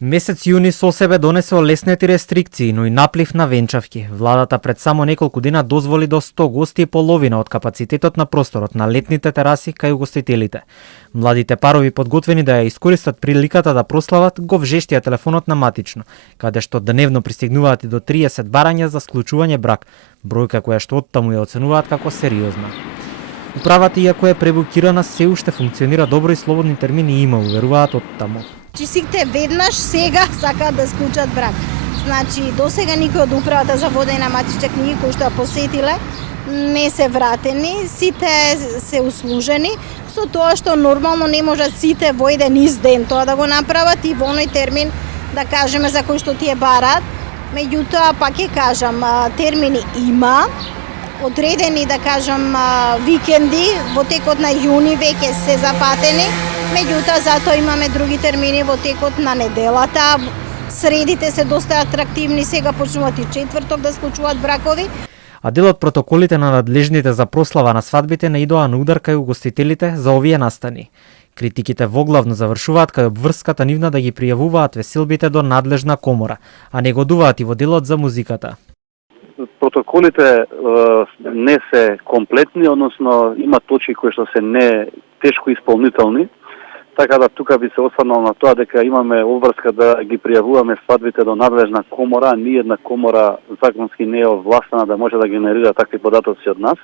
Месец јуни со себе донесе олеснети рестрикции, но и наплив на венчавки. Владата пред само неколку дена дозволи до 100 гости и половина од капацитетот на просторот на летните тераси кај угостителите. Младите парови подготвени да ја искористат приликата да прослават го вжештија телефонот на матично, каде што дневно пристигнуваат и до 30 барања за склучување брак, бројка која што оттаму ја оценуваат како сериозна. Управата, иако е пребукирана, се уште функционира добро и слободни термини има, уверуваат оттаму. Сите веднаш сега сакаат да склучат брак. Значи, досега никој од управата за водење на матични книги кои што ја посетиле не се вратени, сите се услужени, со тоа што нормално не можат сите во еден ист ден тоа да го направат и во оној термин, да кажеме, за кој што тие барат. Меѓутоа, пак ќе кажам, термини има, одредени, да кажам, викенди во текот на јуни веќе се запатени, меѓутоа затоа имаме други термини во текот на неделата. Средите се доста атрактивни, сега почнуваат и четврток да склучуваат бракови. А дел од протоколите на надлежните за прослава на свадбите не идоа на удар кај угостителите за овие настани. Критиките воглавно завршуваат кај обврската нивна да ги пријавуваат веселбите до надлежна комора, а негодуваат и во делот за музиката. Протоколите не се комплетни, односно има точки кои што се не тешко исполнителни, така да тука би се осврнал на тоа дека имаме обврска да ги пријавуваме свадбите до надлежна комора, а ни една комора законски не е овластена да може да генерира такви податоци од нас.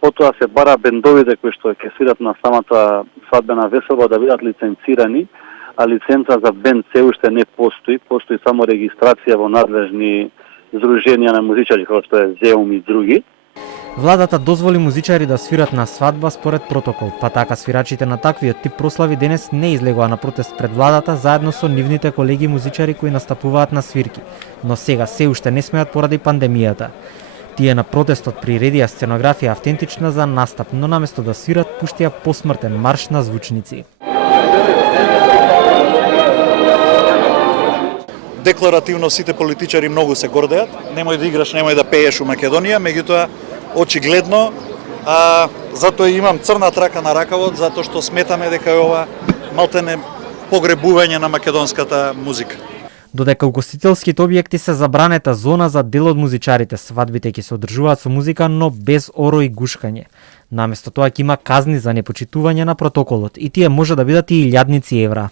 Потоа се бара бендовите кои што ќе свират на самата свадбена веселба да бидат лиценцирани, а лиценца за бенд се уште не постои, постои само регистрација во надлежни здруженија на музичари, како што е ЗЕУМ и други. Владата дозволи музичари да свират на свадба според протокол, па така свирачите на таквиот тип прослави денес не излегоа на протест пред владата заедно со нивните колеги музичари кои настапуваат на свирки, но сега се уште не смеат поради пандемијата. Тие на протестот приредија сценографија автентична за настап, но наместо да свират пуштија посмртен марш на звучници. Декларативно сите политичари многу се гордеат, немој да играш, немој да пееш у Македонија, меѓутоа очигледно, затоа имам црна трака на ракавот, затоа што сметаме дека е ова малтене погребување на македонската музика. Додека угостителските објекти се забранета зона за дел од музичарите, свадбите ќе се одржуваат со музика, но без оро и гушкање. Наместо тоа ќе има казни за непочитување на протоколот и тие може да бидат и илјадници евра.